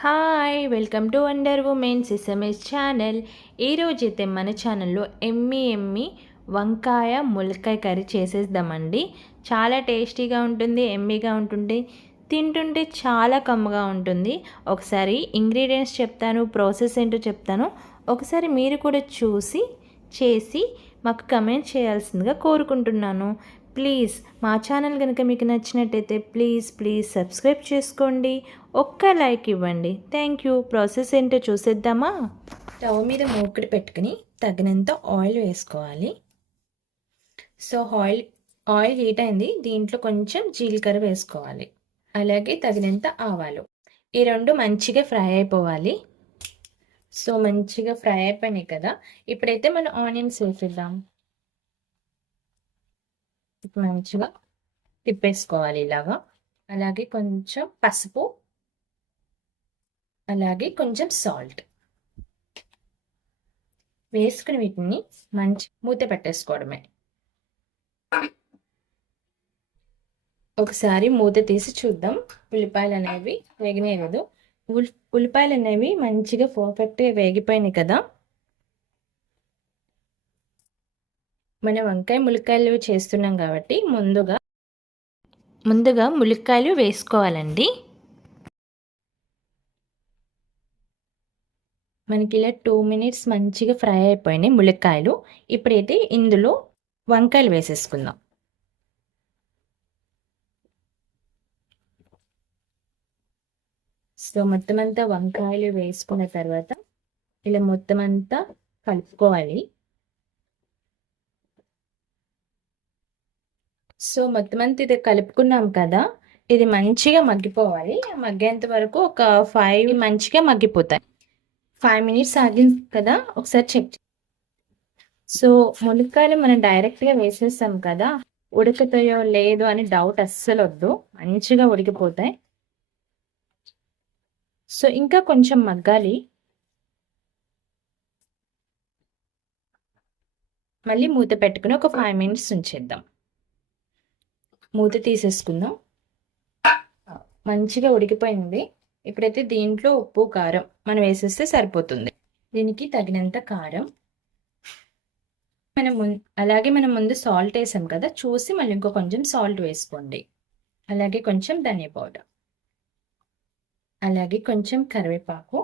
Hi welcome to wonder women's SMS channel. ఈరోజైతే మన ఛానల్లో ఎమ్మి వంకాయ ములక్కాయ కర్రీ చేసేద్దామండి. చాలా టేస్టీగా ఉంటుంది, ఎమ్మీగా ఉంటుంది, తింటుంటే చాలా కమ్మగా ఉంటుంది. ఒకసారి ఇంగ్రీడియంట్స్ చెప్తాను, ప్రాసెస్ ఏంటో చెప్తాను. ఒకసారి మీరు కూడా చూసి చేసి మాకు కమెంట్ చేయాల్సిందిగా కోరుకుంటున్నాను. ప్లీజ్ మా ఛానల్ కనుక మీకు నచ్చినట్టయితే ప్లీజ్ సబ్స్క్రైబ్ చేసుకోండి, ఒక్క లైక్ ఇవ్వండి. Thank you. ప్రాసెస్ ఏంటో చూసేద్దామా? స్టవ్ మీద మూకుడు పెట్టుకుని తగినంత ఆయిల్ వేసుకోవాలి. సో ఆయిల్ హీట్ అయింది. దీంట్లో కొంచెం జీలకర్ర వేసుకోవాలి, అలాగే తగినంత ఆవాలు. ఈ రెండు మంచిగా ఫ్రై అయిపోవాలి. సో మంచిగా ఫ్రై అయిపోయినాయి కదా, ఇప్పుడైతే మనం ఆనియన్స్ వేసేద్దాం. మంచిగా తిప్పేసుకోవాలి ఇలాగా. అలాగే కొంచెం పసుపు, అలాగే కొంచెం సాల్ట్ వేసుకుని వీటిని మంచి మూత పెట్టేసుకోవడమే. ఒకసారి మూత తీసి చూద్దాం ఉల్లిపాయలు అనేవి వేగినాయి లేదు. ఉల్లిపాయలు అనేవి మంచిగా పర్ఫెక్ట్గా వేగిపోయినాయి కదా. మనం వంకాయ ములక్కాయలు చేస్తున్నాం కాబట్టి ముందుగా ములక్కాయలు వేసుకోవాలండి. మనకి ఇలా 2 మినిట్స్ మంచిగా ఫ్రై అయిపోయినాయి ములక్కాయలు. ఇప్పుడైతే ఇందులో వంకాయలు వేసేసుకుందాం. సో మొత్తం అంతా వంకాయలు వేసుకున్న తర్వాత ఇలా మొత్తం అంతా కలుపుకోవాలి. సో మొత్తం అంతా ఇది కలుపుకున్నాం కదా, ఇది మంచిగా మగ్గిపోవాలి. మగ్గేంత వరకు ఒక 5 మంచిగా మగ్గిపోతాయి. 5 మినిట్స్ ఆగింది కదా, ఒకసారి చెక్. సో ములక్కాయలు మనం డైరెక్ట్గా వేసేస్తాం కదా, ఉడుకుతాయో లేదు అని డౌట్ అస్సలు వద్దు, మంచిగా ఉడికిపోతాయి. సో ఇంకా కొంచెం మగ్గాలి. మళ్ళీ మూత పెట్టుకుని ఒక 5 మినిట్స్ ఉంచేద్దాం. మూత తీసేసుకుందాం. మంచిగా ఉడికిపోయింది. ఇప్పుడైతే దీంట్లో ఉప్పు కారం మనం వేసేస్తే సరిపోతుంది. దీనికి తగినంత కారం, అలాగే మనం ముందు సాల్ట్ వేసాం కదా, చూసి మళ్ళీ ఇంకో కొంచెం సాల్ట్ వేసుకోండి. అలాగే కొంచెం ధనియా పౌడర్, అలాగే కొంచెం కరివేపాకు.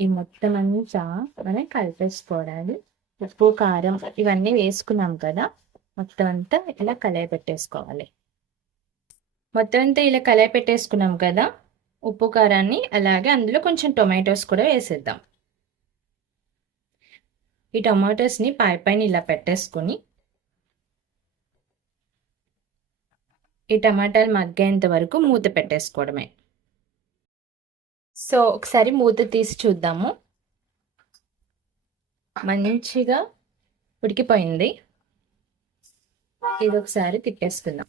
ఈ మొత్తం అంతా మనం కలిపేసుకోవాలి. ఉప్పు కారం ఇవన్నీ వేసుకున్నాం కదా, మొత్తం అంతా ఇలా కలయి పెట్టేసుకోవాలి. మొత్తం అంతా ఇలా కలయి పెట్టేసుకున్నాం కదా ఉప్పు కారాన్ని. అలాగే అందులో కొంచెం టొమాటోస్ కూడా వేసేద్దాం. ఈ టొమాటోస్ని పైన ఇలా పెట్టేసుకొని ఈ టమాటాలు మగ్గేంత వరకు మూత పెట్టేసుకోవడమే. సో ఒకసారి మూత తీసి చూద్దాము. మంచిగా ఉడికిపోయింది. ఇది ఒకసారి తిప్పేసుకుందాం.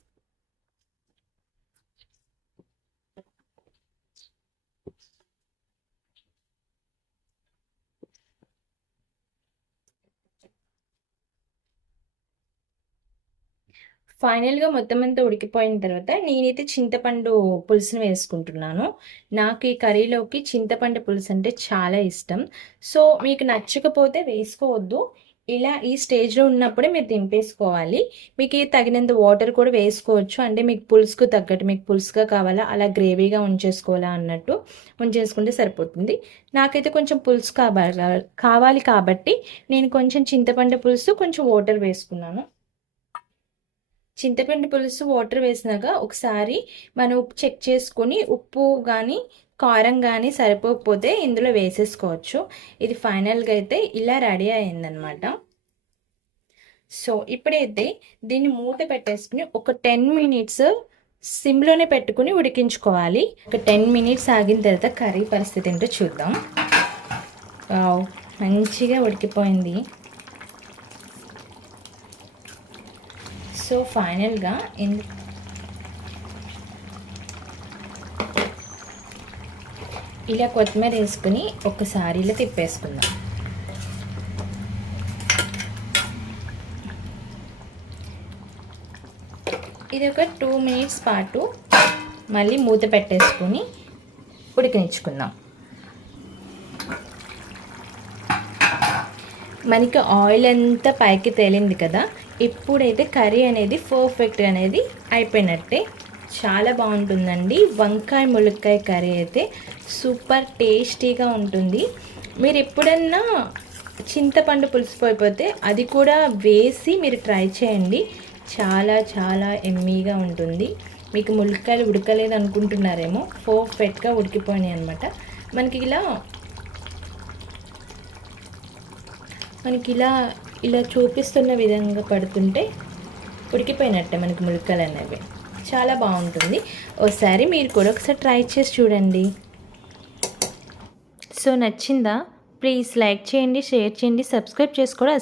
ఫైనల్గా మొత్తం అంతా ఉడికిపోయిన తర్వాత నేనైతే చింతపండు పులుసుని వేసుకుంటున్నాను. నాకు ఈ కర్రీలోకి చింతపండు పులుసు అంటే చాలా ఇష్టం. సో మీకు నచ్చకపోతే వేసుకోవద్దు. ఇలా ఈ స్టేజ్లో ఉన్నప్పుడే మీరు దింపేసుకోవాలి. మీకు తగినంత వాటర్ కూడా వేసుకోవచ్చు. అంటే మీకు పులుసుకు తగ్గట్టు, మీకు పులుసుగా కావాలా అలా గ్రేవీగా ఉంచేసుకోవాలా అన్నట్టు ఉంచేసుకుంటే సరిపోతుంది. నాకైతే కొంచెం పులుసు కావాలి కాబట్టి నేను కొంచెం చింతపండు పులుసు కొంచెం వాటర్ వేసుకున్నాను. చింతపండు పులుసు వాటర్ వేసినాక ఒకసారి మనం ఉప్పు చెక్ చేసుకొని, ఉప్పు కానీ కారం కానీ సరిపోకపోతే ఇందులో వేసేసుకోవచ్చు. ఇది ఫైనల్గా అయితే ఇలా రెడీ అయిందనమాట. సో ఇప్పుడైతే దీన్ని మూత పెట్టేసుకుని ఒక 10 మినిట్స్ సిమ్లోనే పెట్టుకుని ఉడికించుకోవాలి. ఒక 10 మినిట్స్ ఆగిన తర్వాత కర్రీ పరిస్థితి ఏంటో చూద్దాం. మంచిగా ఉడికిపోయింది. సో ఫైనల్గా ఇలా కొత్తిమీర వేసుకుని ఒకసారి ఇలా తిప్పేసుకుందాం. ఇది ఒక 2 మినిట్స్ పాటు మళ్ళీ మూత పెట్టేసుకుని ఉడికించుకుందాం. మనకి ఆయిల్ అంతా పైకి తేలింది కదా, ఇప్పుడైతే కర్రీ అనేది పర్ఫెక్ట్ అనేది అయిపోయినట్టే. చాలా బాగుంటుందండి. వంకాయ ములక్కాయ కర్రీ అయితే సూపర్ టేస్టీగా ఉంటుంది. మీరు ఎప్పుడన్నా చింతపండు పులుసు పోయిపోతే అది కూడా వేసి మీరు ట్రై చేయండి. చాలా చాలా ఎమ్మీగా ఉంటుంది. మీకు ములక్కాయలు ఉడకలేదు అనుకుంటున్నారేమో, పర్ఫెక్ట్గా ఉడికిపోయినాయి అనమాట. మనకి ఇలా చూపిస్తున్న విధంగా పడుతుంటే ఉడికిపోయినట్టే మనకి ములక్కాయలు అనేవి. చాలా బాగుంటుంది. ఒకసారి మీరు కూడా ఒకసారి ట్రై చేసి చూడండి. సో నచ్చిందా? ప్లీజ్ లైక్ చేయండి, షేర్ చేయండి, సబ్స్క్రైబ్ చేసుకోవడం